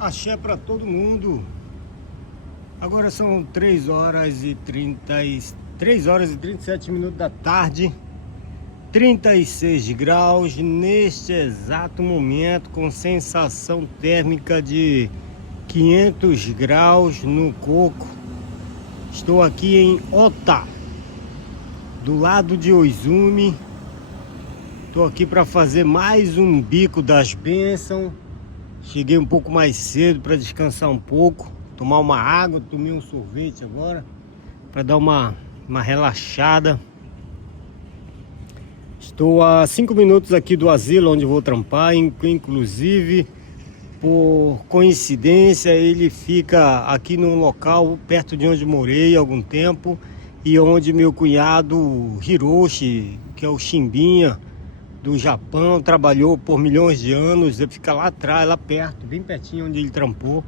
Axé para todo mundo. Agora são 3 horas e 37 minutos da tarde. 36 graus neste exato momento, com sensação térmica de 500 graus no coco. Estou aqui em Ota, do lado de Oizumi. Estou aqui para fazer mais um bico das bênçãos. Cheguei um pouco mais cedo para descansar um pouco, tomar uma água, tomei um sorvete agora para dar uma relaxada. Estou a 5 minutos aqui do asilo onde vou trampar, inclusive por coincidência ele fica aqui num local perto de onde morei há algum tempo e onde meu cunhado Hiroshi, que é o Chimbinha do Japão, trabalhou por milhões de anos. Ele fica lá atrás, lá perto, bem pertinho onde ele trampou.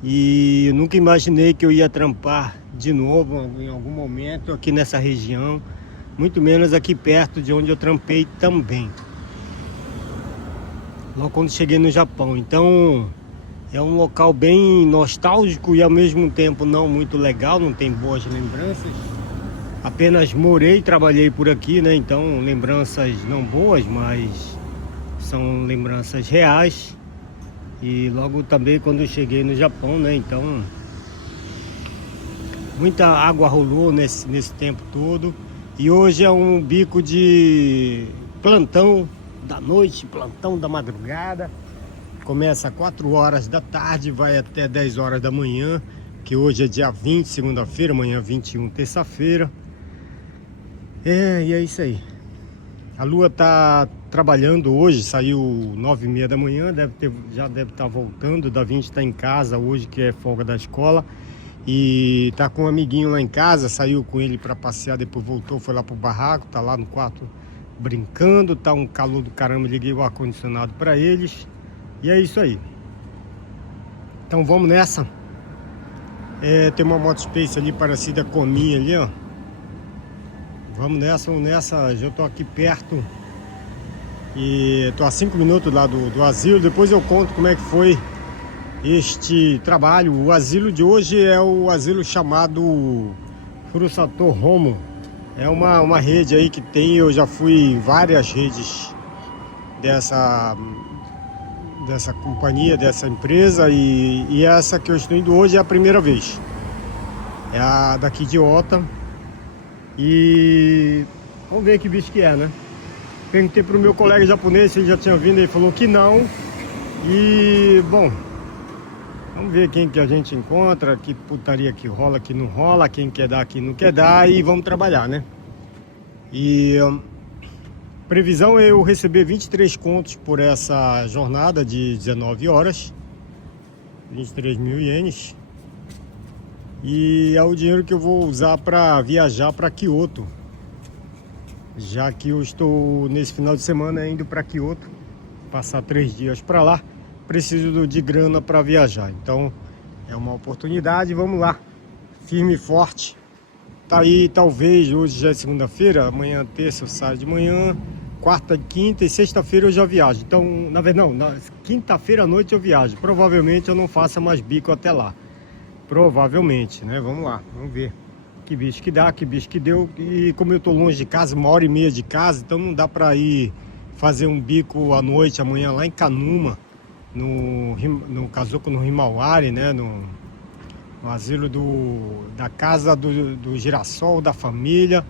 E eu nunca imaginei que eu ia trampar de novo em algum momento aqui nessa região, muito menos aqui perto de onde eu trampei também, logo quando cheguei no Japão. Então é um local bem nostálgico e ao mesmo tempo não muito legal, não tem boas lembranças. Apenas morei e trabalhei por aqui, né? Então lembranças não boas, mas são lembranças reais. E logo também quando eu cheguei no Japão, né? Então muita água rolou nesse tempo todo. E hoje é um bico de plantão da noite, plantão da madrugada. Começa às 4 horas da tarde, vai até 10 horas da manhã, que hoje é dia 20, segunda-feira, amanhã 21, terça-feira. E é isso aí. A Lua tá trabalhando hoje, saiu 9h30 da manhã, já deve estar voltando. O Da Vinci está em casa hoje, que é folga da escola. E tá com um amiguinho lá em casa, saiu com ele para passear, depois voltou, foi lá pro barraco, tá lá no quarto brincando, tá um calor do caramba, liguei o ar-condicionado para eles. E é isso aí. Então vamos nessa. Tem uma moto Space ali parecida com a minha ali, ó. Vamos nessa, já tô aqui perto. E tô a 5 minutos lá do asilo. Depois eu conto como é que foi este trabalho. O asilo de hoje é o asilo chamado Furusato Homo. É uma rede aí que tem, eu já fui em várias redes dessa companhia, dessa empresa, e essa que eu estou indo hoje é a primeira vez. É a daqui de Ota. E vamos ver que bicho que é, né? Perguntei pro meu colega japonês se ele já tinha vindo, ele falou que não. E, bom, vamos ver quem que a gente encontra, que putaria que rola, que não rola, quem quer dar, quem não quer dar, e vamos trabalhar, né? E previsão é eu receber 23 contos por essa jornada de 19 horas, 23 mil ienes. E é o dinheiro que eu vou usar para viajar para Kyoto, já que eu estou nesse final de semana indo para Kyoto, passar 3 dias para lá. Preciso de grana para viajar, então é uma oportunidade. Vamos lá, firme e forte. Tá aí, talvez hoje já é segunda-feira, amanhã terça eu saio de manhã, quarta, quinta e sexta-feira eu já viajo. Então, na verdade não, na quinta-feira à noite eu viajo. Provavelmente eu não faça mais bico até lá. Provavelmente, né? Vamos lá, vamos ver que bicho que dá, que bicho que deu. E como eu tô longe de casa, 1h30 de casa, então não dá pra ir fazer um bico à noite, amanhã lá em Kanuma, no Kazoku no Himawari, né? No asilo da casa do girassol, da família.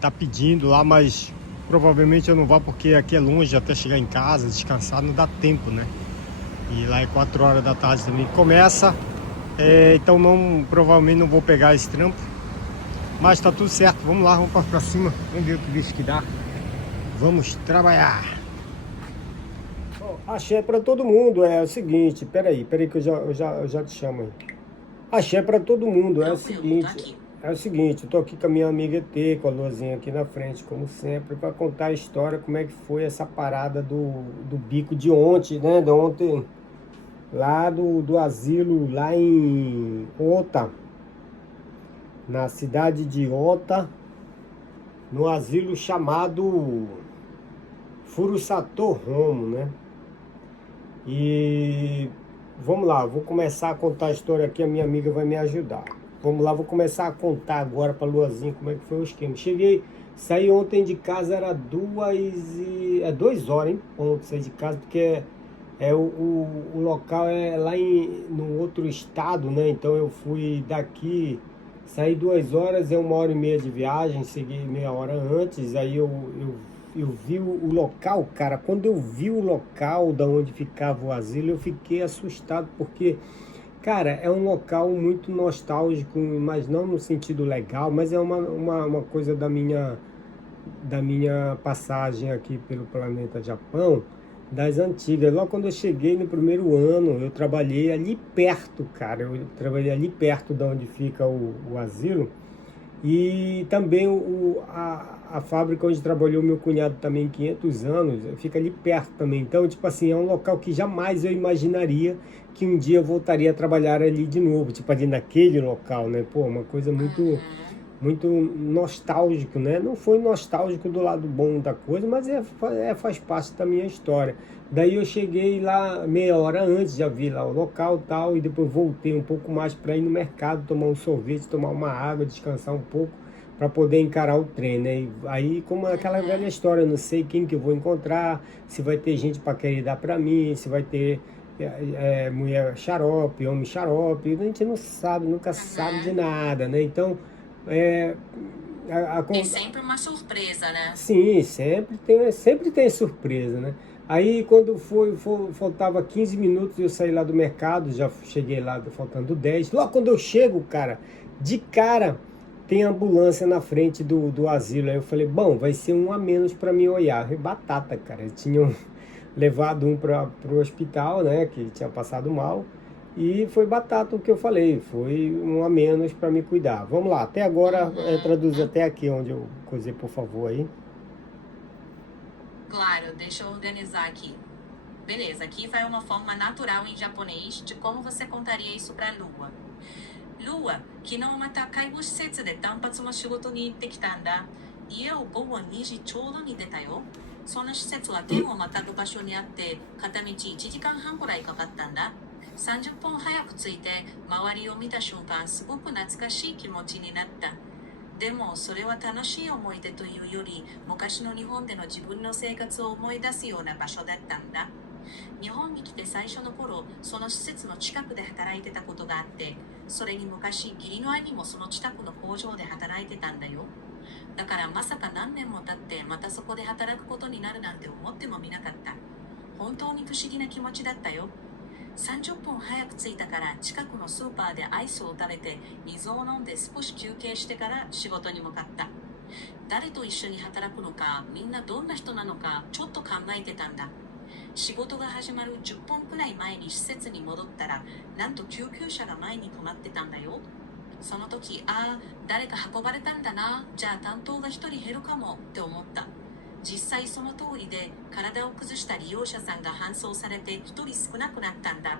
Tá pedindo lá, mas provavelmente eu não vou, porque aqui é longe, até chegar em casa, descansar, não dá tempo, né? E lá é 4 horas da tarde também que começa. Então provavelmente não vou pegar esse trampo, mas tá tudo certo. Vamos lá, vamos pra cima, vamos ver o que bicho que dá. Vamos trabalhar. Axé pra todo mundo é o seguinte. Peraí que eu já te chamo aí. Axé pra todo mundo é o seguinte. Eu tô aqui com a minha amiga ET, com a Luzinha aqui na frente, como sempre, para contar a história, como é que foi essa parada do bico de ontem, né? De ontem, lá do asilo, lá em Ota, na cidade de Ota, no asilo chamado Furusato Homo, né? E vamos lá, vou começar a contar a história aqui, a minha amiga vai me ajudar. Vamos lá, vou começar a contar agora pra Luazinha como é que foi o esquema. Saí ontem de casa, era 2 horas, hein? Ontem saí de casa, porque o local é lá no outro estado, né? Então eu fui daqui, saí 2 horas, é 1 hora e meia de viagem, cheguei meia hora antes, aí eu vi o local, cara. Quando eu vi o local da onde ficava o asilo, eu fiquei assustado, porque, cara, é um local muito nostálgico, mas não no sentido legal, mas é uma coisa da minha passagem aqui pelo planeta Japão, das antigas. Logo quando eu cheguei no primeiro ano, eu trabalhei ali perto, cara. Eu trabalhei ali perto de onde fica o asilo. E também a fábrica onde trabalhou meu cunhado também 500 anos, fica ali perto também. Então, tipo assim, é um local que jamais eu imaginaria que um dia eu voltaria a trabalhar ali de novo, tipo ali naquele local, né? Pô, uma coisa muito nostálgico, né? Não foi nostálgico do lado bom da coisa, mas faz parte da minha história. Daí eu cheguei lá meia hora antes, já vi lá o local e tal, e depois voltei um pouco mais para ir no mercado, tomar um sorvete, tomar uma água, descansar um pouco, para poder encarar o trem, né? E aí, como aquela velha história, eu não sei quem que eu vou encontrar, se vai ter gente para querer dar para mim, se vai ter mulher xarope, homem xarope, a gente não sabe, nunca sabe de nada, né? Então, é, E sempre uma surpresa, né? sim, sempre tem surpresa, né? Aí quando faltava 15 minutos eu saí lá do mercado, já cheguei lá faltando 10. Logo quando eu chego, cara, de cara tem ambulância na frente do asilo. Aí eu falei, bom, vai ser um a menos para mim olhar. E batata, cara. Tinham levado um para o hospital, né? Que tinha passado mal. E foi batata o que eu falei, foi um a menos para me cuidar. Vamos lá, até agora, traduz até aqui onde eu coisei, por favor, aí. Claro, deixa eu organizar aqui. Beleza, aqui vai uma forma natural em japonês de como você contaria isso para Lua. Lua, 昨日また介護施設で単発の仕事に行ってきたんだ。家を午後2時ちょうどに出たよ。その施設は県をまたぐ場所にあって、片道1時間半くらいかかったんだ。30分早く着いて、周りを見た瞬間すごく懐かしい気持ちになった。でもそれは楽しい思い出というより、昔の日本での自分の生活を思い出すような場所だったんだ。日本に来て最初の頃、その施設の近くで働いてたことがあって、それに昔義理の兄もその近くの工場で働いてたんだよ。だからまさか何年も経ってまたそこで働くことになるなんて思ってもみなかった。本当に不思議な気持ちだったよ。30分早く着いたから近くのスーパーでアイスを食べて水を飲んで少し休憩してから仕事に向かった。誰と一緒に働くのか、みんなどんな人なのかちょっと考えてたんだ。仕事が始まる10分くらい前に施設に戻ったら、なんと救急車が前に止まってたんだよ。その時、ああ、誰か運ばれたんだな、じゃあ担当が一人減るかもって思った。実際その通りで、体を崩した利用者さんが搬送されて一人少なくなったんだ。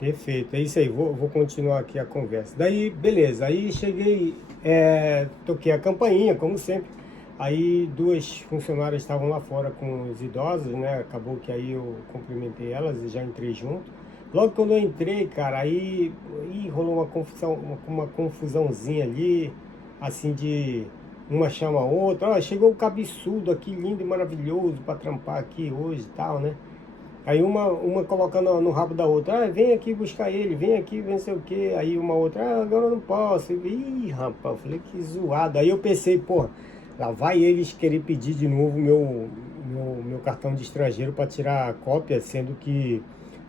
Perfeito, é isso aí, vou continuar aqui a conversa. Daí, beleza, aí cheguei, toquei a campainha, como sempre. Aí duas funcionárias estavam lá fora com os idosos, né? Acabou que aí eu cumprimentei elas e já entrei junto. Logo quando eu entrei, cara, aí rolou uma confusãozinha ali, assim de uma chama a outra. Ó, chegou o cabeçudo aqui, lindo e maravilhoso para trampar aqui hoje e tal, né? Aí uma coloca no rabo da outra, vem aqui buscar ele, vem aqui, vem sei o quê. Aí uma outra, agora eu não posso. Ih, rapaz, eu falei que zoado. Aí eu pensei, pô, lá vai eles querer pedir de novo meu cartão de estrangeiro para tirar a cópia, sendo que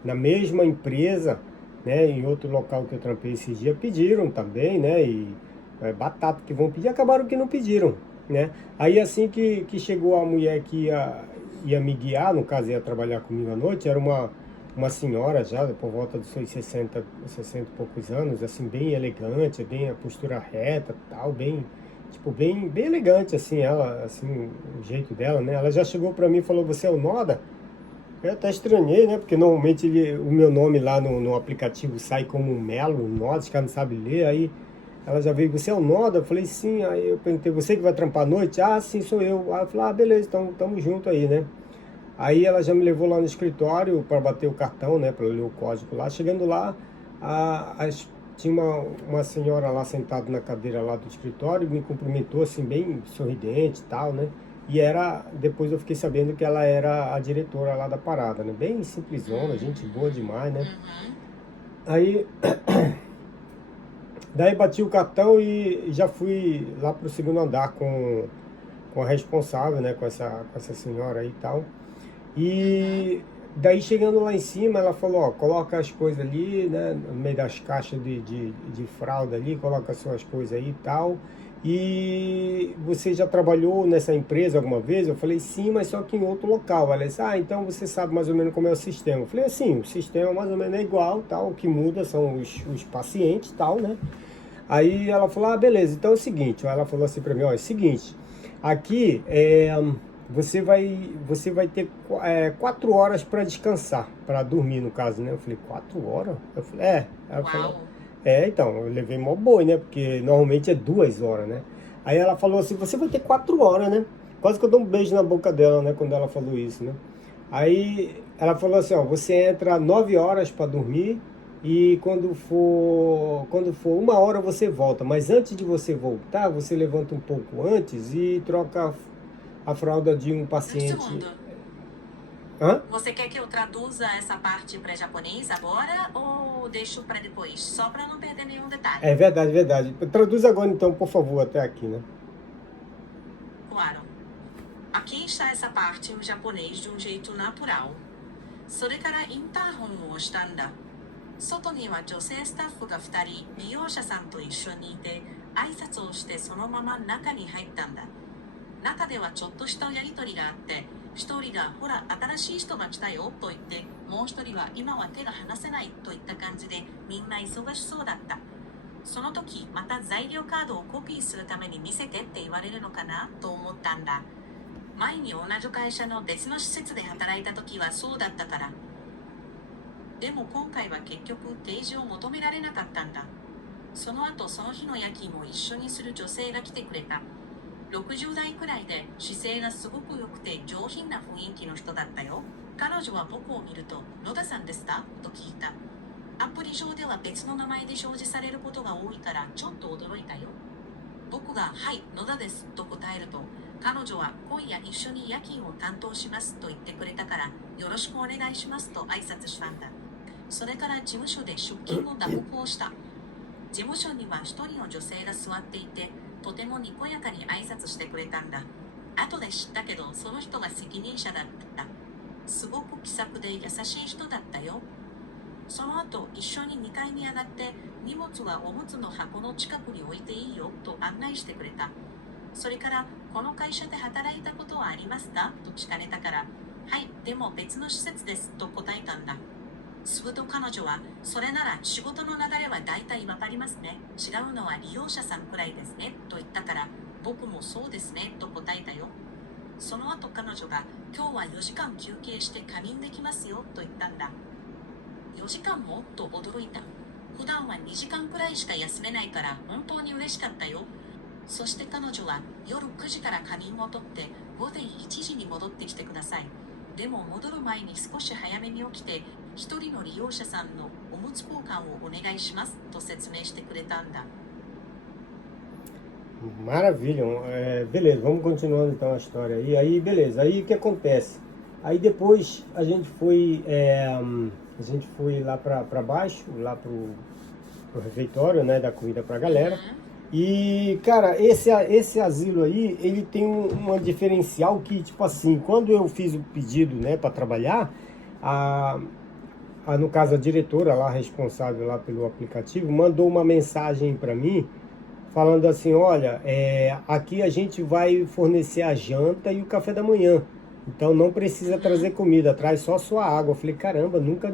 na mesma empresa, né, em outro local que eu trampei esses dias, pediram também, né, e batata que vão pedir, acabaram que não pediram, né. Aí assim que chegou a mulher que ia me guiar, no caso ia trabalhar comigo à noite, era uma senhora já, por volta dos seus 60 e poucos anos, assim, bem elegante, bem a postura reta, tal, bem, tipo, bem elegante, assim, ela, assim, o jeito dela, né? Ela já chegou pra mim e falou, você é o Noda? Eu até estranhei, né? Porque normalmente o meu nome lá no aplicativo sai como Melo, Noda, os caras não sabem ler, aí ela já veio, você é o Noda? Eu falei, sim. Aí eu perguntei, você que vai trampar à noite? Ah, sim, sou eu. Aí eu falei, ah, beleza, então tamo junto aí, né? Aí ela já me levou lá no escritório para bater o cartão, né, para ler o código lá. Chegando lá, tinha uma senhora lá sentada na cadeira lá do escritório, me cumprimentou assim, bem sorridente e tal, né? E depois eu fiquei sabendo que ela era a diretora lá da parada, né? Bem simplesona, gente boa demais, né? Uhum. Aí, daí bati o cartão e já fui lá pro segundo andar com a responsável, né? Com essa senhora aí e tal. E daí chegando lá em cima, ela falou, ó, coloca as coisas ali, né, no meio das caixas de fralda ali, coloca as suas coisas aí e tal. E você já trabalhou nessa empresa alguma vez? Eu falei, sim, mas só que em outro local. Ela disse, então você sabe mais ou menos como é o sistema. Eu falei, assim, o sistema mais ou menos é igual, tal, o que muda são os pacientes, tal, né? Aí ela falou, beleza, então é o seguinte, ela falou assim pra mim, ó, é o seguinte, aqui você vai ter 4 horas para descansar, para dormir no caso, né? Eu falei, 4 horas? Eu falei, Ela falou, Uau. então, eu levei mó boi, né? Porque normalmente é 2 horas, né? Aí ela falou assim, você vai ter 4 horas, né? Quase que eu dou um beijo na boca dela, né? Quando ela falou isso, né? Aí ela falou assim, ó, você entra 9 horas para dormir e quando for 1 hora você volta. Mas antes de você voltar, você levanta um pouco antes e troca a fralda de um Um paciente. segundo. Hã? Você quer que eu traduza essa parte para japonês agora ou deixo para depois? Só para não perder nenhum detalhe. É verdade, verdade. Traduz agora então, por favor, até aqui, né? Claro. Aqui está essa parte em japonês de um jeito natural. それからインターホンを押したんだ。外には女性スタッフが2人、利用者さんと一緒にいて、挨拶をしてそのまま中に入ったんだ。中ではちょっとしたやりとりがあって、一人がほら新しい人が来たよと言って、もう一人は今は手が離せないといった感じでみんな忙しそうだった。その時また材料カードをコピーするために見せてって言われるのかなと思ったんだ。前に同じ会社の別の施設で働いた時はそうだったから。でも今回は結局提示を求められなかったんだ。その後その日の夜勤を一緒にする女性が来てくれた。60代くらいで姿勢がすごく良くて上品な雰囲気の人だったよ。彼女は僕を見ると野田さんですかと聞いた。アプリ上では別の名前で表示されることが多いからちょっと驚いたよ。僕がはい野田ですと答えると、彼女は今夜一緒に夜勤を担当しますと言ってくれたからよろしくお願いしますと挨拶したんだ。それから事務所で出勤を打刻をした。事務所には一人の女性が座っていて、とてもにこやかに挨拶してくれたんだ。後で知ったけどその人が責任者だった。すごく気さくで優しい人だったよ。その後一緒に2階に上がって荷物はおむつの箱の近くに置いていいよと案内してくれた。それからこの会社で働いたことはありますかと聞かれたから、はい、でも別の施設ですと答えたんだ。すると彼女は、それなら仕事の流れは大体わかりますね。違うのは利用者さんくらいですねと言ったから、僕もそうですねと答えたよ。その後彼女が、今日は4時間休憩して仮眠できますよと言ったんだ。4時間もと驚いた。普段は2時間くらいしか休めないから本当に嬉しかったよ。そして彼女は夜9時から仮眠をとって午前1時に戻ってきてください。でも戻る前に少し早めに起きて一人の利用者さんのおむつ交換をお願いしますと説明してくれたんだ。 Maravilha. Beleza, vamos continuando então a história aí. Aí, beleza. Aí o que acontece? Aí depois a gente foi lá para baixo, lá pro refeitório, né, da comida pra galera. E, cara, esse asilo aí, ele tem uma diferencial que, tipo assim, quando eu fiz o pedido, né, para trabalhar, no caso a diretora lá, responsável lá pelo aplicativo, mandou uma mensagem para mim, falando assim, olha, aqui a gente vai fornecer a janta e o café da manhã, então não precisa trazer comida, traz só sua água. Eu falei, caramba, nunca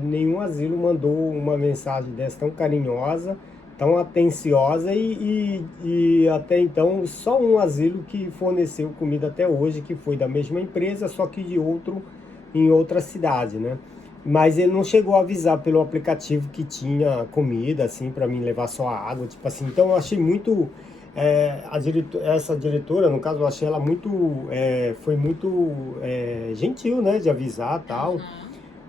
nenhum asilo mandou uma mensagem dessa tão carinhosa, tão atenciosa e até então só um asilo que forneceu comida até hoje, que foi da mesma empresa, só que em outra cidade, né? Mas ele não chegou a avisar pelo aplicativo que tinha comida, assim, para mim levar só a água, tipo assim. Então eu achei muito essa diretora, no caso, eu achei ela muito, foi muito gentil, né, de avisar e tal. Uhum.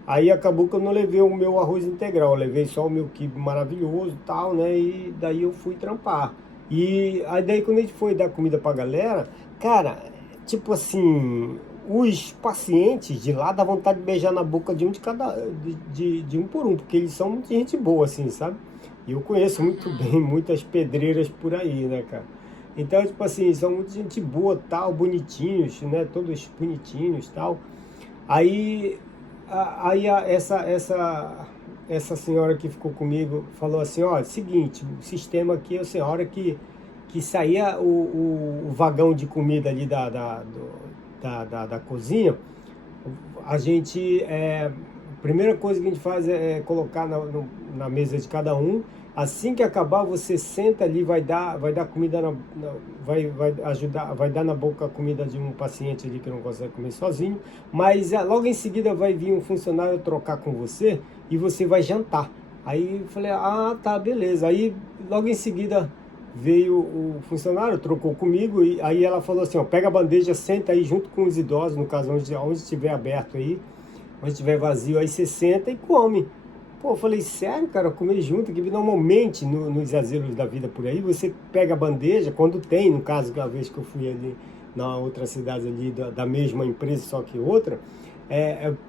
Aí acabou que eu não levei o meu arroz integral, eu levei só o meu quibe maravilhoso e tal, né, e daí eu fui trampar. E aí daí quando a gente foi dar comida pra galera, cara, tipo assim, os pacientes de lá dá vontade de beijar na boca de um de cada, de um por um, porque eles são muito gente boa, assim, sabe? E eu conheço muito bem Uhum. muitas pedreiras por aí, né, cara? Então, tipo assim, são muito gente boa, tal, bonitinhos, né? Todos bonitinhos, tal. Aí, essa senhora que ficou comigo falou assim, ó, seguinte, o sistema aqui é assim, a hora que saía o vagão de comida ali da cozinha, a gente, a primeira coisa que a gente faz é colocar na mesa de cada um. Assim que acabar, você senta ali, vai dar comida, vai ajudar, vai dar na boca a comida de um paciente ali que não consegue comer sozinho. Mas logo em seguida vai vir um funcionário trocar com você e você vai jantar. Aí eu falei, ah, tá, beleza. Aí logo em seguida veio o funcionário, trocou comigo e aí ela falou assim, ó, pega a bandeja, senta aí junto com os idosos, no caso onde estiver aberto aí, onde estiver vazio, aí você senta e come. Pô, eu falei, sério, cara, comer junto, que normalmente nos asilos da vida por aí, você pega a bandeja, quando tem, no caso, que a vez que eu fui ali na outra cidade ali da mesma empresa, só que outra,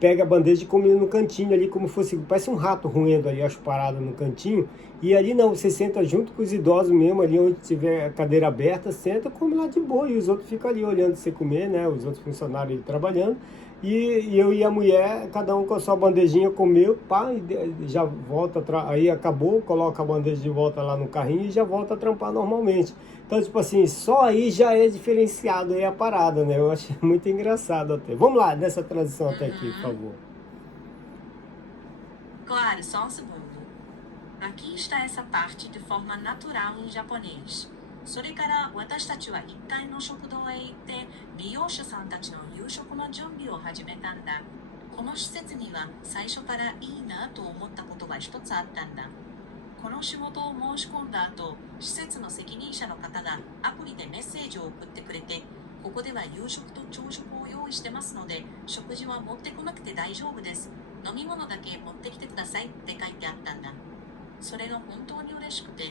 pega a bandeja e come no cantinho ali, como fosse, parece um rato roendo ali as paradas no cantinho, e ali não, você senta junto com os idosos mesmo, ali onde tiver a cadeira aberta, senta, come lá de boa, e os outros ficam ali olhando você comer, né, os outros funcionários ali trabalhando, e eu e a mulher, cada um com a sua bandejinha, comeu, pá, e já volta, aí acabou, coloca a bandeja de volta lá no carrinho e já volta a trampar normalmente. Então, tipo assim, só aí já é diferenciado aí a parada, né? Eu achei muito engraçado até. Vamos lá, nessa transição até aqui, por Uhum. favor. Claro, só um segundo. Aqui está essa parte de forma natural em japonês. それから私たちは1階の食堂へ行って利用者さんたちの夕食の準備を始めたんだ。この施設には最初からいいなと思ったことが一つあったんだ。この仕事を申し込んだ後、施設の責任者の方がアプリでメッセージを送ってくれて、ここでは夕食と朝食を用意してますので、食事は持ってこなくて大丈夫です。飲み物だけ持ってきてくださいって書いてあったんだ。それが本当に嬉しくて、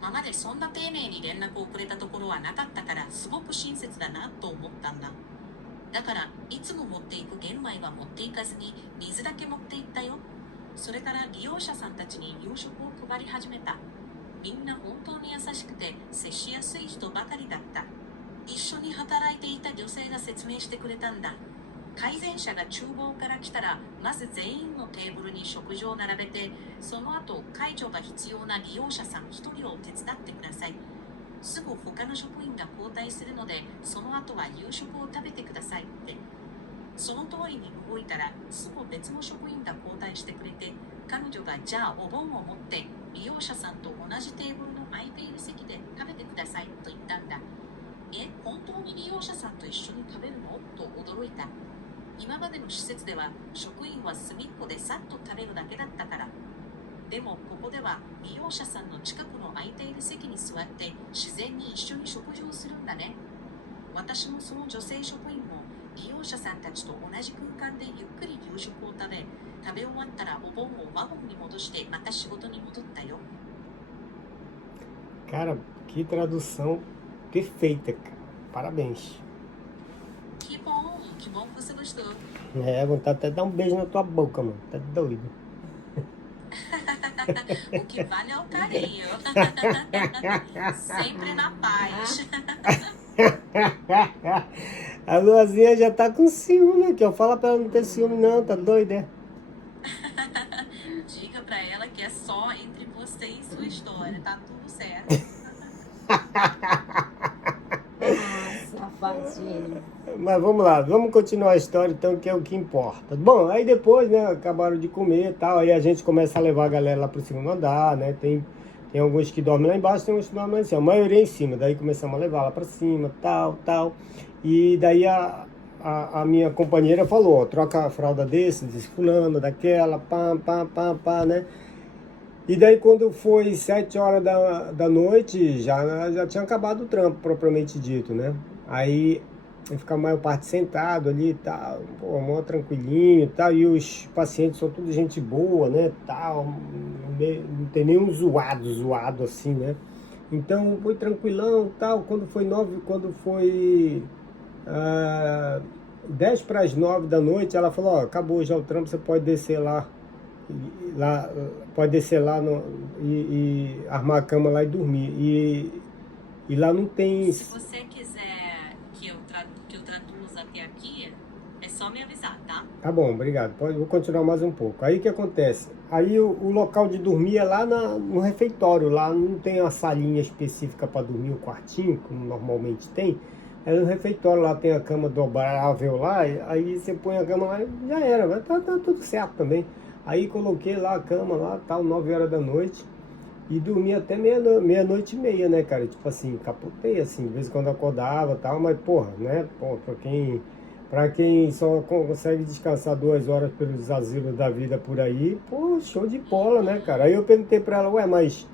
今までそんな丁寧に連絡をくれたところはなかったからすごく親切だなと思ったんだ。だからいつも持っていく玄米は持っていかずに水だけ持っていったよ。それから利用者さんたちに夕食を配り始めた。みんな本当に優しくて接しやすい人ばかりだった。一緒に働いていた女性が説明してくれたんだ。改善者が厨房から来たらまず全員のテーブルに食事を並べて、その後介助が必要な利用者さん1人を手伝ってください。すぐ他の職員が交代するので、その後は夕食を食べてくださいって。その通りに動いたらすぐ別の職員が交代してくれて、彼女がじゃあお盆を持って利用者さんと同じテーブルの空いている席で食べてくださいと言ったんだ。本当に利用者さんと一緒に食べるのと驚いた。今までの施設では職員は隅っこでさっと食べるだけだったから。でもここでは利用者さんの近くの空いている席に座って自然に一緒に食事をするんだね。私もその女性職員も利用者さんたちと同じ空間でゆっくり夕食を食べ終わったらお盆をワゴンに戻してまた仕事に戻ったよ。 Cara, que tradução perfeita, cara. Parabéns. Que bom que você gostou. Vontade até de dar um beijo na tua boca, mano. Tá doido. O que vale é o carinho. Sempre na paz. A Luazinha já tá com ciúme aqui, ó. Fala pra ela não ter ciúme não, tá doida, é? Diga pra ela que é só entre você e sua história, tá tudo certo. Safadinho. Mas vamos lá, vamos continuar a história então, que é o que importa. Bom, aí depois, né, acabaram de comer e tal, aí a gente começa a levar a galera lá pro segundo andar, né, tem alguns que dormem lá embaixo, tem uns que dormem lá em cima, a maioria em cima, daí começamos a levar lá pra cima, tal, e daí a minha companheira falou, ó, troca a fralda desse fulano, daquela, pá, né, E daí quando foi 7 horas da noite, já tinha acabado o trampo, propriamente dito, né? Aí eu ficava a maior parte sentado ali e tal, pô, mó tranquilinho e tal, e os pacientes são tudo gente boa, né, tal, não tem nenhum zoado assim, né? Então foi tranquilão e tal, quando foi ah, 10 para as 9 da noite, ela falou, ó, acabou já o trampo, você pode descer lá lá, pode descer lá e armar a cama lá e dormir. E lá não tem. Se você quiser que eu traduza até aqui, é só me avisar, tá? Tá bom, obrigado. Vou continuar mais um pouco. Aí o que acontece? Aí o local de dormir é lá no refeitório. Lá não tem uma salinha específica para dormir, o quartinho, como normalmente tem. É no refeitório, lá tem a cama dobrável lá. Aí você põe a cama lá e já era. Mas tá tudo certo também. Aí coloquei lá a cama lá, tal, 9 horas da noite. E dormi até meia-noite e meia, né, cara? Tipo assim, capotei, assim, de vez em quando acordava e tal, mas porra, né? Pô, pra quem só consegue descansar 2 horas pelos asilos da vida por aí, pô, show de bola, né, cara? Aí eu perguntei pra ela, ué, mas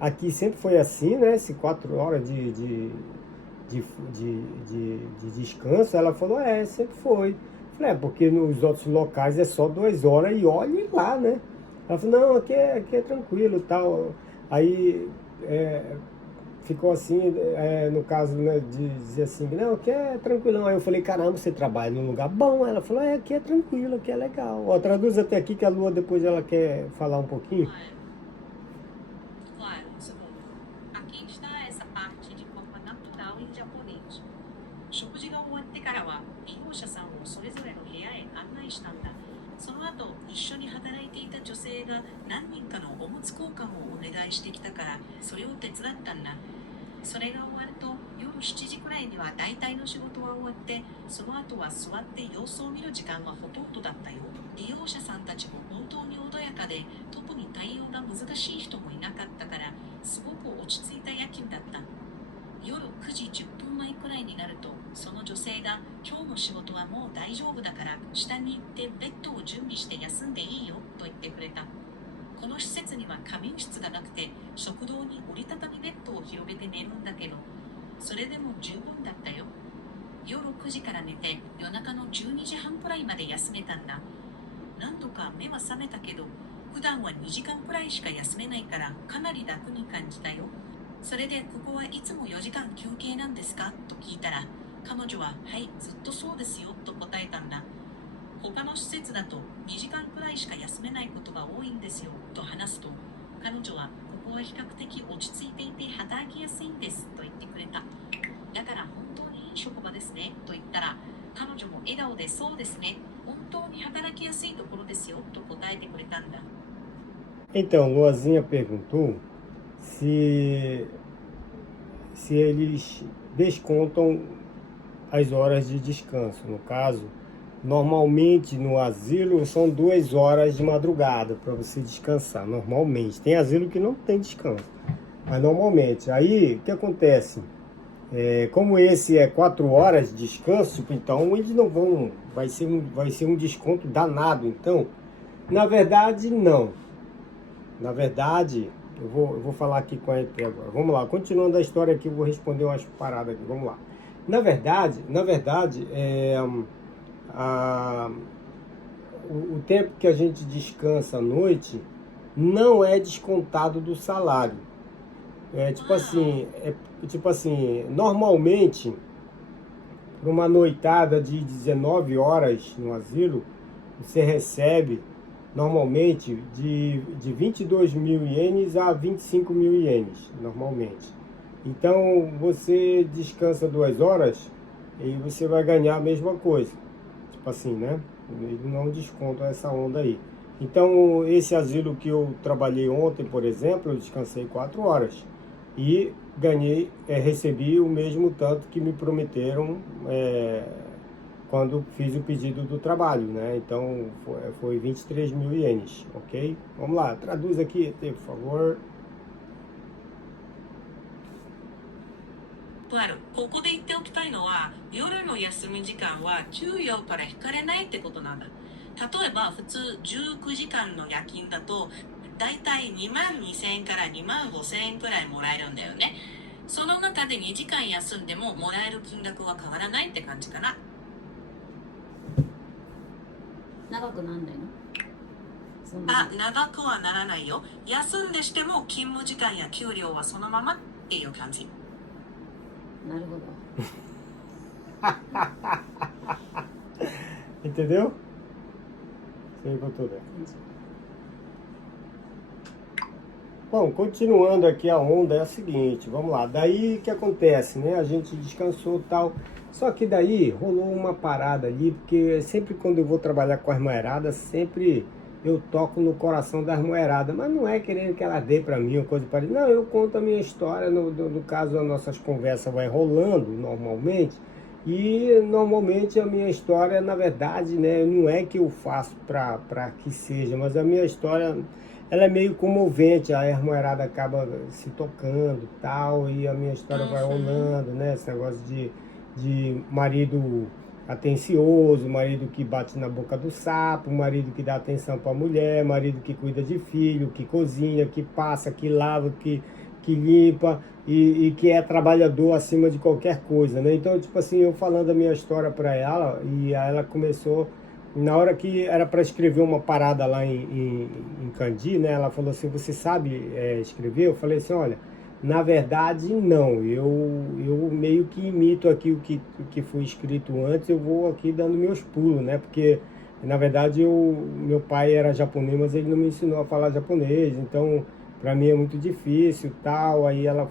aqui sempre foi assim, né? Esse 4 horas de, de descanso? Ela falou, sempre foi. Falei, porque nos outros locais é só 2 horas e olhe lá, né? Ela falou, não, aqui é tranquilo e tal. Aí ficou assim, no caso, né, de dizer assim, não, aqui é tranquilão. Aí eu falei, caramba, você trabalha num lugar bom? Ela falou, aqui é tranquilo, aqui é legal. Ó, traduz até aqui que a Lua depois ela quer falar um pouquinho. Claro, segundo. Aqui está essa parte de forma natural em japonês. 食事が終わってからは利用者さんをそれぞれの部屋へ案内したんだ。その後、一緒に働いていた女性が何人かのおむつ交換をお願いしてきたから、それを手伝ったんだ。それが終わると、夜7時くらいには大体の仕事は終わって、その後は座って様子を見る時間はほとんどだったよ。利用者さんたちも本当に穏やかで、特に対応が難しい人もいなかったから、すごく落ち着いた夜勤だった。夜9時10分前くらいになると、その女性が今日の仕事はもう大丈夫だから下に行ってベッドを準備して休んでいいよと言ってくれた。この施設には仮眠室がなくて、食堂に折りたたみベッドを広げて寝るんだけど、それでも十分だったよ。夜9時から寝て夜中の12時半くらいまで休めたんだ。なんとか目は覚めたけど、普段は2時間くらいしか休めないからかなり楽に感じたよ。それでここはいつも4時間休憩なんですかと聞いたら、彼女ははいずっとそうですよと答えたんだ。他の施設だと2時間くらいしか休めないことが多いんですよと話すと、彼女はここは比較的落ち着いていて働きやすいんですと言ってくれた。だから本当にいい職場ですねと言ったら、彼女も笑顔でそうですね、本当に働きやすいところですよと答えてくれたんだ。Então, Luazinha perguntou se eles descontam as horas de descanso. No caso, normalmente no asilo são 2 horas de madrugada para você descansar. Normalmente. Tem asilo que não tem descanso. Mas normalmente. Aí, o que acontece? Como esse é 4 horas de descanso, então eles não vão... Vai ser um desconto danado. Então, na verdade, não. Na verdade... Eu vou falar aqui com a EP agora. Vamos lá, continuando a história aqui, eu vou responder umas paradas aqui. Vamos lá. Na verdade, o tempo que a gente descansa à noite não é descontado do salário. Tipo assim, normalmente, para uma noitada de 19 horas no asilo, você recebe normalmente de 22 mil ienes a 25 mil ienes, normalmente. Então você descansa 2 horas e você vai ganhar a mesma coisa. Tipo assim, né? Ele não desconta essa onda aí. Então esse asilo que eu trabalhei ontem, por exemplo, eu descansei 4 horas. E ganhei, recebi o mesmo tanto que me prometeram quando fiz o pedido do trabalho, né? Então foi 23 mil ienes, ok? Vamos lá, traduz aqui, por favor. Claro, ここで言っておきたいのは、夜の休み時間は給与から引かれないってことなんだ。例えば普通19時間の夜勤だとだいたい2万2000円から2万5000円くらいもらえるんだよね。その中で2時間休んでももらえる金額は変わらないって感じかな。長くなんないの？そんなあ、長くはならないよ。休んでしても勤務時間や給料はそのままっていう感じ。なるほど。 Entendeu? Sei o que eu tô vendo. Bom, continuando aqui a onda é a seguinte, vamos lá. Daí o que acontece, né? A gente descansou e tal. Só que daí rolou uma parada ali, porque sempre quando eu vou trabalhar com as mulheradas, sempre eu toco no coração das mulheradas. Mas não é querendo que ela dê pra mim uma coisa parecida. Não, eu conto a minha história. No caso, as nossas conversas vai rolando normalmente. E normalmente a minha história, na verdade, né, não é que eu faço para que seja, mas a minha história, ela é meio comovente, a mulherada acaba se tocando e tal, e a minha história vai rolando, né, esse negócio de marido atencioso, marido que bate na boca do sapo, marido que dá atenção para a mulher, marido que cuida de filho, que cozinha, que passa, que lava, que limpa e que é trabalhador acima de qualquer coisa, né? Então, tipo assim, eu falando a minha história para ela e aí ela começou, na hora que era para escrever uma parada lá em Candi, né? Ela falou assim, você sabe escrever? Eu falei assim, olha, na verdade não, eu meio que imito aqui o que foi escrito antes, eu vou aqui dando meus pulos, né? Porque na verdade meu pai era japonês, mas ele não me ensinou a falar japonês, então para mim é muito difícil tal. Aí ela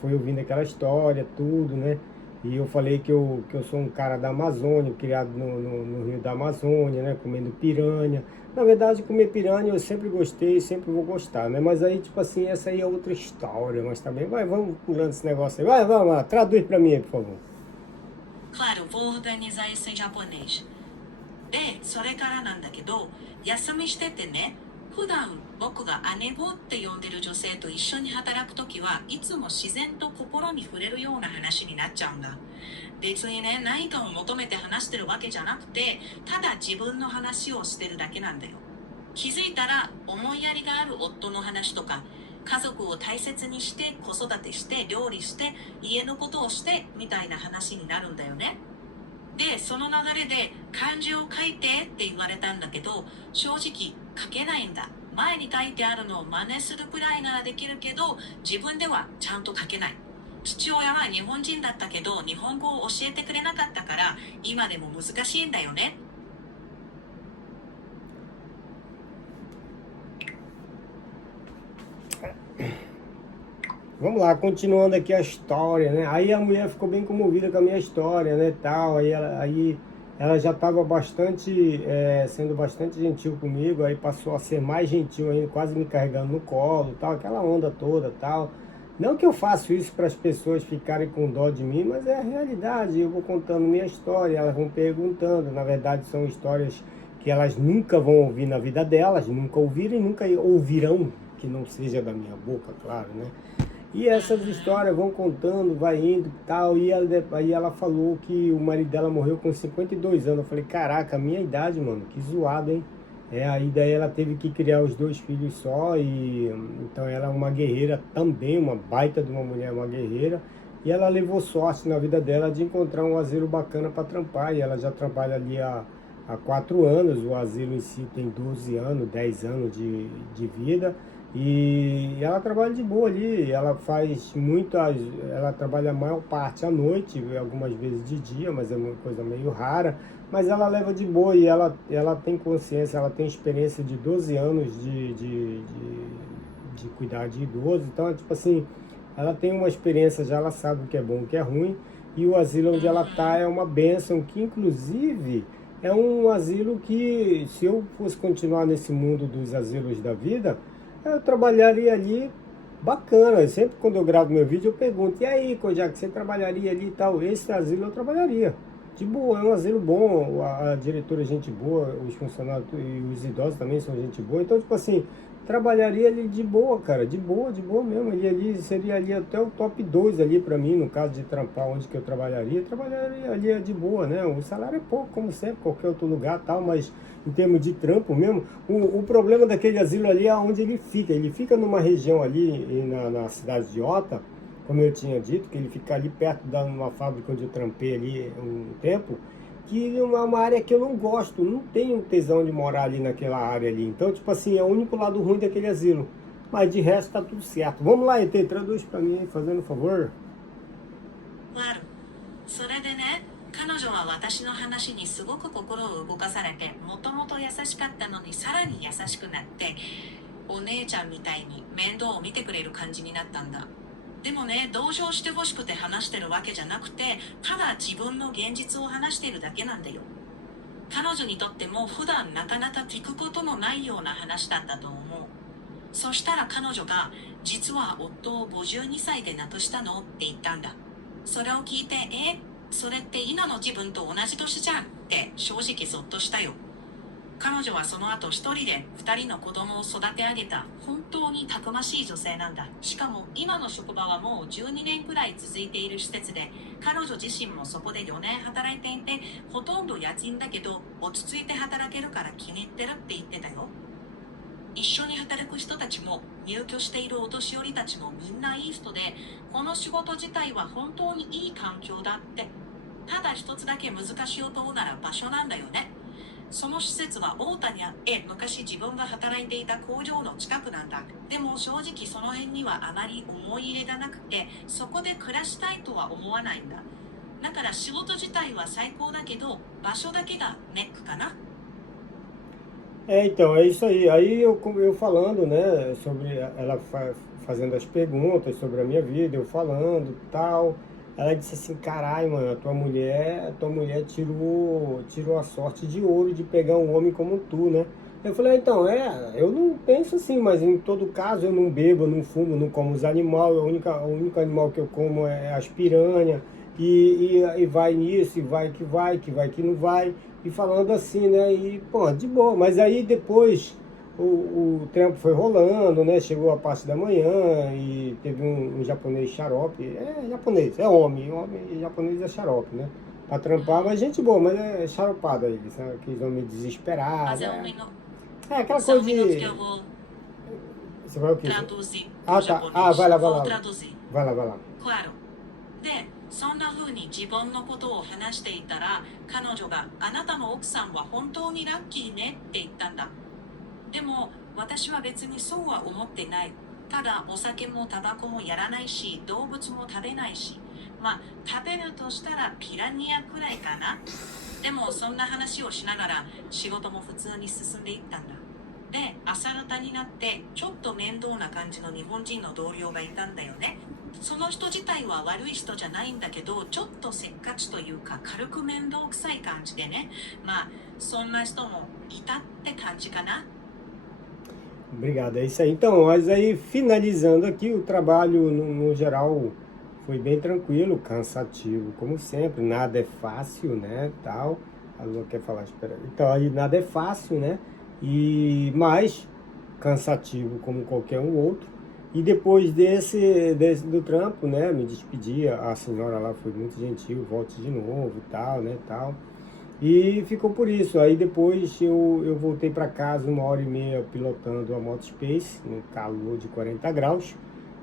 foi ouvindo aquela história, tudo, né? E eu falei que eu sou um cara da Amazônia, criado no Rio da Amazônia, né? Comendo piranha. Na verdade, comer piranha eu sempre gostei e sempre vou gostar, né? Mas aí, tipo assim, essa aí é outra história, mas também, vamos pulando esse negócio aí. Vamos lá, traduz para mim aí, por favor. Claro, vou organizar isso em japonês. で、それからなんだけど、休みしててね、普段僕が姉子って呼んでる女性と一緒に働くときはいつも自然と心に触れるような話になっちゃうんだ。別にね、何かを求めて話してるわけじゃなくて、ただ自分の話をしてるだけなんだよ。気づいたら思いやりがある夫の話とか、家族を大切にして子育てして料理して家のことをしてみたいな話になるんだよね。で、その流れで漢字を書いてって言われたんだけど、正直書けないんだ。前に書いてあるのを真似するくらいならできるけど、自分ではちゃんと書けない。父親は日本人だったけど、日本語を教えてくれなかったから、今でも難しいんだよね。Vamos lá, continuando aqui a história, né? Aí a mulher ficou bem comovida com a minha história, né, tal. Aí ela já estava bastante, sendo bastante gentil comigo. Aí passou a ser mais gentil ainda, quase me carregando no colo, tal, aquela onda toda, tal. Não que eu faço isso para as pessoas ficarem com dó de mim, mas é a realidade. Eu vou contando minha história, elas vão perguntando. Na verdade, são histórias que elas nunca vão ouvir na vida delas, nunca ouviram e nunca ouvirão, que não seja da minha boca, claro, né? E essas histórias vão contando, vai indo e tal. E aí ela falou que o marido dela morreu com 52 anos. Eu falei, caraca, a minha idade, mano, que zoado, hein? Aí daí ela teve que criar os 2 filhos só. E então ela é uma guerreira também, uma baita de uma mulher, uma guerreira. E ela levou sorte na vida dela de encontrar um asilo bacana para trampar. E ela já trabalha ali há 4 anos. O asilo em si tem 12 anos, 10 anos de vida. E ela trabalha de boa ali, ela faz ela trabalha a maior parte à noite, algumas vezes de dia, mas é uma coisa meio rara, mas ela leva de boa e ela tem consciência, ela tem experiência de 12 anos de cuidar de idoso, então tipo assim, ela tem uma experiência já, ela sabe o que é bom, o que é ruim, e o asilo onde ela está é uma bênção, que inclusive é um asilo que, se eu fosse continuar nesse mundo dos asilos da vida, eu trabalharia ali bacana. Sempre quando eu gravo meu vídeo eu pergunto, e aí, Kojak, você trabalharia ali e tal? Esse asilo eu trabalharia. De boa, é um asilo bom, a diretora é gente boa, os funcionários e os idosos também são gente boa. Então, tipo assim, trabalharia ali de boa, cara, de boa mesmo. Ele ali seria ali até o top 2 ali pra mim, no caso de trampar onde que eu trabalharia ali de boa, né? O salário é pouco, como sempre, qualquer outro lugar tal, mas em termos de trampo mesmo, o problema daquele asilo ali é onde ele fica. Ele fica numa região ali na cidade de Ota, como eu tinha dito, que ele fica ali perto de uma fábrica onde eu trampei ali um tempo, que é uma área que eu não gosto, não tenho tesão de morar ali naquela área ali. Então, tipo assim, é o único lado ruim daquele asilo. Mas de resto tá tudo certo. Vamos lá, ET, traduz pra mim aí, fazendo um favor. Claro. それでね、彼女は私の話にすごく心を動かされて、もともと優しかったのにさらに優しくなって、お姉ちゃんみたいに面倒を見てくれる感じになったんだ。でもね、同情してほしくて話してるわけじゃなくて、ただ自分の現実を話しているだけなんだよ。彼女にとっても普段なかなか聞くことのないような話だったと思う。そしたら彼女が、実は夫を52歳で亡くしたのって言ったんだ。それを聞いて、それって今の自分と同じ年じゃんって正直ゾッとしたよ。彼女はその後一人で二人の子供を育て上げた本当にたくましい女性なんだ。しかも今の職場はもう12年くらい続いている施設で、彼女自身もそこで4年働いていて、ほとんど家賃だけど落ち着いて働けるから気に入ってるって言ってたよ。一緒に働く人たちも入居しているお年寄りたちもみんないい人で、この仕事自体は本当にいい環境だって。ただ一つだけ難しいと思うなら場所なんだよね。その施設は大田にあって、昔自分が働いていた工場の近くなんだ。でも正直その辺にはあまり思い入れがなくて、そこで暮らしたいとは思わないんだ。だから仕事自体は最高だけど、場所だけがネックかな。Então, é isso aí. Aí eu falando, né, sobre ela fazendo as perguntas sobre a minha vida, eu falando tal. Ela disse assim, caralho, mano, a tua mulher tirou a sorte de ouro de pegar um homem como tu, né? Eu falei, então, eu não penso assim, mas em todo caso eu não bebo, eu não fumo, não como os animais, o único animal que eu como é as piranha, e vai nisso, e vai que não vai, e falando assim, né? E, pô, de boa, mas aí depois o tempo foi rolando, né? Chegou a parte da manhã e teve um japonês xarope. É japonês, é homem japonês é xarope, né? Pra trampar, mas gente boa, mas é xaropado aí, sabe? Aqueles homens desesperados. É aquela coisa de. Você vai o quê? Ah, tá. Ah, vai lá. Vai lá. Claro. で、そんな風に自分のことを話していたら、彼女があなたの奥さんは本当にラッキーねって言ったんだ。でも私は別にそうは思ってない。ただお酒もタバコもやらないし、動物も食べないし、まあ食べるとしたらピラニアくらいかな。でもそんな話をしながら仕事も普通に進んでいったんだ。で、朝方になってちょっと面倒な感じの日本人の同僚がいたんだよね。その人自体は悪い人じゃないんだけど、ちょっとせっかちというか軽く面倒くさい感じでね。まあそんな人もいたって感じかな。Obrigado, é isso aí. Então, mas aí finalizando aqui, o trabalho no geral foi bem tranquilo, cansativo, como sempre, nada é fácil, né, tal. A Lua quer falar, espera aí. Então, aí nada é fácil, né, mas cansativo como qualquer um outro. E depois do trampo, né, me despedi, a senhora lá foi muito gentil, volte de novo e tal, né, tal. E ficou por isso. Aí depois eu voltei para casa 1h30 pilotando a Moto Space, no calor de 40 graus.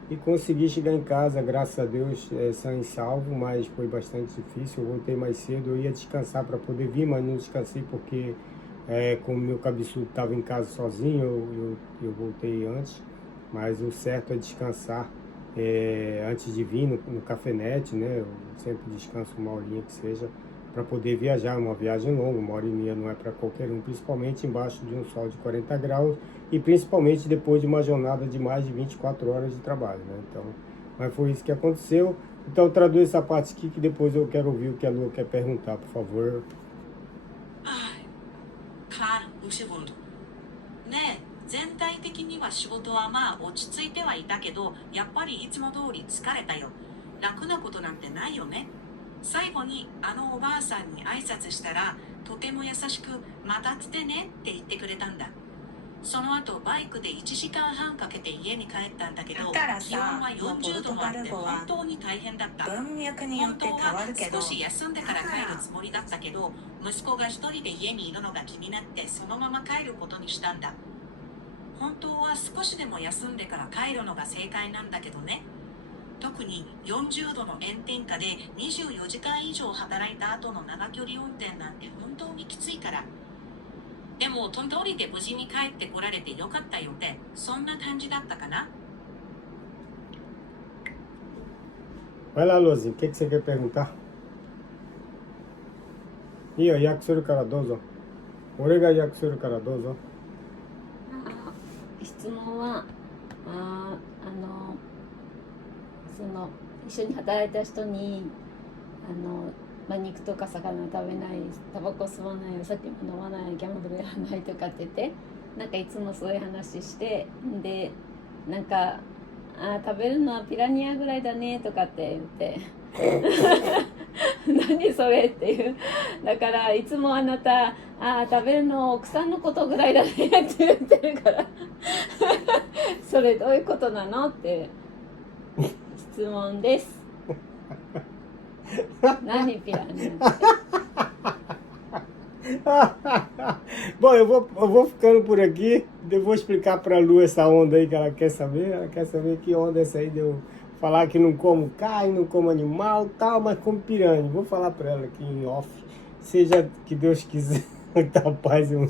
E consegui chegar em casa, graças a Deus, sã e salvo, mas foi bastante difícil. Eu voltei mais cedo, eu ia descansar para poder vir, mas não descansei porque, como meu cabeçudo estava em casa sozinho, eu voltei antes. Mas o certo é descansar antes de vir no cafenete, né? Eu sempre descanso 1h que seja, para poder viajar, uma viagem longa, 1h30 não é para qualquer um, principalmente embaixo de um sol de 40 graus e principalmente depois de uma jornada de mais de 24 horas de trabalho, né? Então, mas foi isso que aconteceu. Então traduz essa parte aqui que depois eu quero ouvir o que a Lua quer perguntar, por favor. Claro, um segundo. ねえ、全体的には仕事はまあ落ち着いてはいたけど、やっぱりいつも通り疲れたよ。楽なことなんてないよね。最後にあのおばあさんに挨拶したら、とても優しくまた来てねって言ってくれたんだ。その後バイクで1時間半かけて家に帰ったんだけど、だからさ気温は40度もあって本当に大変だった。文脈によって本当変わるけど、は少し休んでから帰るつもりだったけど、息子が一人で家にいるのが気になってそのまま帰ることにしたんだ。本当は少しでも休んでから帰るのが正解なんだけどね。特に40度の炎天下で24時間以上働いた後の長距離運転なんて本当にきついから。でも飛んで降りて無事に帰ってこられてよかったよって、そんな感じだったかな。 Vai lá, Luzinho, o que você quer perguntar?いいよ、訳するからどうぞ。俺が訳するからどうぞ。質問はその一緒に働いた人に肉とか魚食べない、タバコ吸わない、お酒も飲まない、ギャンブルやらないとかって言って、なんかいつもそういう話して、でなんか食べるのはピラニアぐらいだねとかって言って何それっていう。だからいつもあなた食べるの奥さんのことぐらいだねって言ってるからそれどういうことなのって質問です。何ピラニアってBom, eu vou ficando por aqui. Eu vou explicar pra Lu essa onda aí que ela quer saber. Ela quer saber que onda é essa aí de eu falar que não como carne, não como animal, tal, mas como piranha. Vou falar pra ela aqui em off. Seja que Deus quiser. Muita paz, irmão.